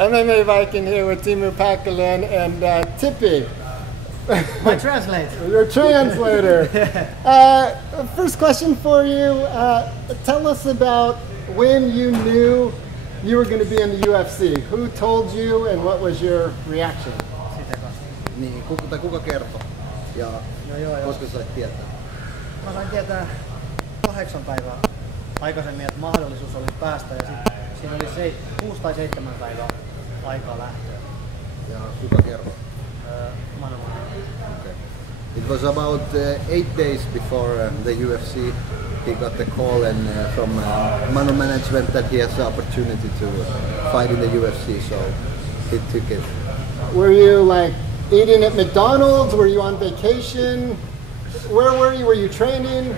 MMA Viking here with Teemu Packalen and Tippi. My translator. Your translator. First question for you. Tell us about when you knew you were going to be in the UFC. Who told you and what was your reaction? Niin, kuka kertoi? Ja koska sä sait tietää? Mä sain tietää 8 päivää aikaisemmin, että mahdollisuus oli päästä ja siinä oli 6 tai 7 päivää aikaa lähtöä. Ja kuka kertoi? Manu. Okay. It was about 8 days before the UFC. He got the call and from Manu management that he has the opportunity to fight in the UFC, so he took it. Were you like eating at McDonald's? Were you on vacation? Where were you? Were you training?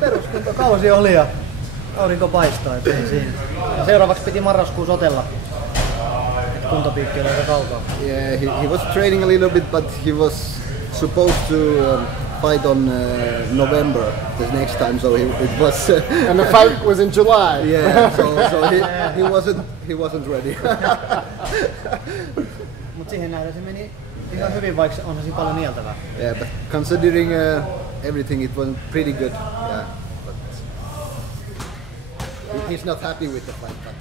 Peruskuntokausi oli ja aurinko paistaa, ei siinä. Ja seuraavaksi piti marraskuussa otella. Kuntopiikki oli aika kaukaa. Yeah, he was training a little bit, but he was supposed to fight on November the next time, so it was. And the fight was in July. Yeah, so he wasn't ready. Mut siihen nähden se meni ihan hyvin, vaikka onhan siinä paljon nieltävää. Yeah, but considering everything, it was pretty good. Yeah, but he's not happy with the fight, but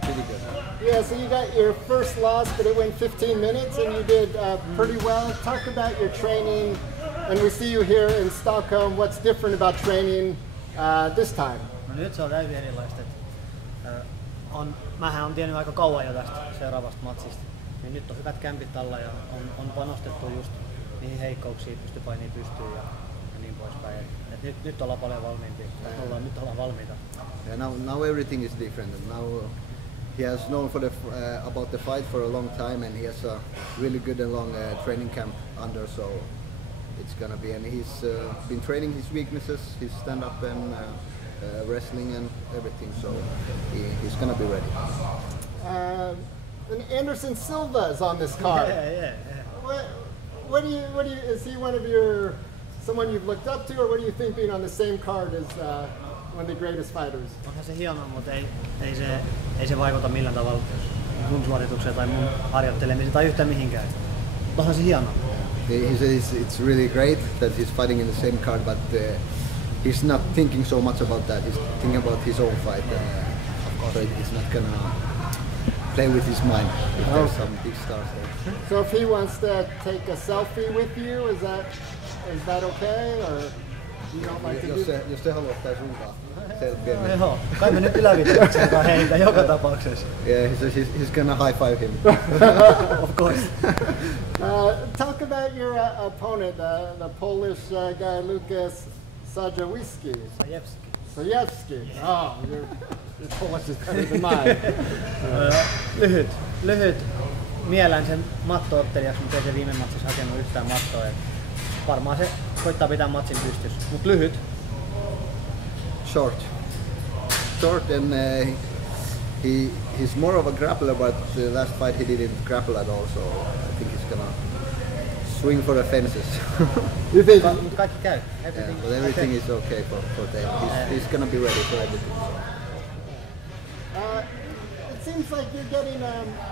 pretty good. Yeah, so you got your first loss, but it went 15 minutes, and you did pretty well. Talk about your training, and we see you here in Stockholm. What's different about training this time? No nyt se on täysin erilaista. Mähän on tiennyt aika kauan jo tästä seuraavasta matsista. Niin nyt on hyvät kämpit alla ja on panostettu just niihin heikkouksiin, pystypainiin pystyyn ja niin poispäin. Nyt ollaan paljon valmiimpia. Nyt ollaan valmiita. Yeah, now everything is different. Now he has known about the fight for a long time, and he has a really good and long training camp under. So it's gonna be, and he's been training his weaknesses, his stand-up and wrestling and everything. So he's gonna be ready. And Anderson Silva is on this card. Yeah. What do you? Is he someone you've looked up to, or what do you think being on the same card as one of the greatest fighters? Onhan se hieno, mutta ei se vaikuta millään tavalla mun suoritukseen tai mun harjoittelemiseen tai yhtään mihinkään. Onhan se hieno. He says it's really great that he's fighting in the same card, but he's not thinking so much about that. He's thinking about his own fight. So he's not gonna play with his mind if there's some big stars there. So if he wants to take a selfie with you, is that okay, or you don't like to do that? Jos se haluaa ottaa sunkaan selfie. Joo, kai me nyt ylävitään heitä joka tapauksessa. Yeah, he says he's gonna high five him. Of course. Talk about your opponent, the Polish guy Lukas Sajewski. Sajewski. Oh, your Polish is better than mine. Lyhyt. Mielän sen matto-ottelijaksi, mutta ei se viime matsissa hakenut yhtään mattoa. Varmaan se koittaa pitää matsin pystyssä, mutta lyhyt. Short and he's more of a grappler, but the last fight he didn't grapple at all, so I think he's gonna swing for the fences. You think? Mutta kaikki käy. But everything is okay for them. He's gonna be ready for everything. It seems like you're getting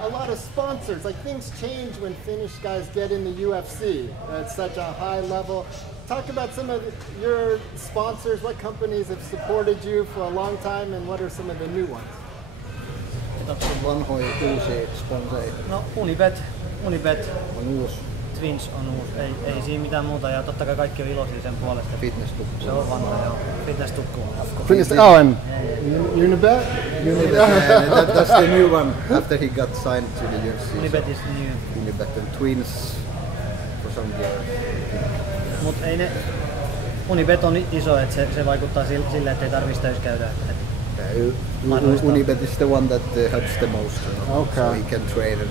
a lot of sponsors. Like things change when Finnish guys get in the UFC at such a high level. Talk about some of your sponsors. What companies have supported you for a long time, and what are some of the new ones? Vanhoja uusia sponsoreita. No Unibet On uusi. Twins on uusi. Ei siinä mitään muuta ja totta kai kaikki on iloisia sen puolesta. Fitness-tukku. Se on vanha joo. Fitness-tukku. And Unibet? That's the new one after he got signed to the UFC. Unibet is new. Unibet and Twins for some years. Mut ei ne... Unibet on iso, että se vaikuttaa sille, että ei tarvitse töissä käydä. Unibet is the one that helps the most. Okay. So he can train. And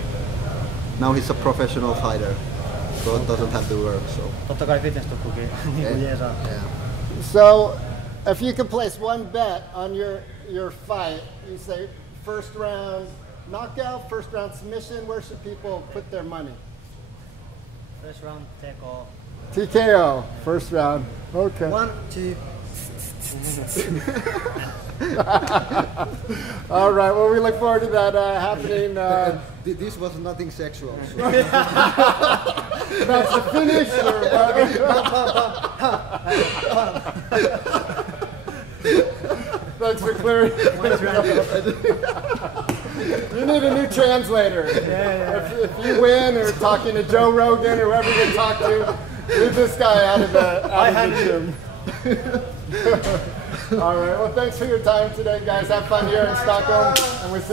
now he's a professional fighter, so it doesn't have to work. So. Totta kai fitness-tukkukin niin jeesaa. Yeah. So, if you could place one bet on your fight, you say first round knockout, first round submission. Where should people put their money? First round TKO. TKO, first round. Okay. 1, 2. All right. Well, we look forward to that happening. This was nothing sexual. So. That's the finish. Thanks for clearing. You need a new translator. If you win, or talking to Joe Rogan, or whoever you talk to, leave this guy out of the gym. All right. Well, thanks for your time today, guys. Have fun here in Stockholm, and we.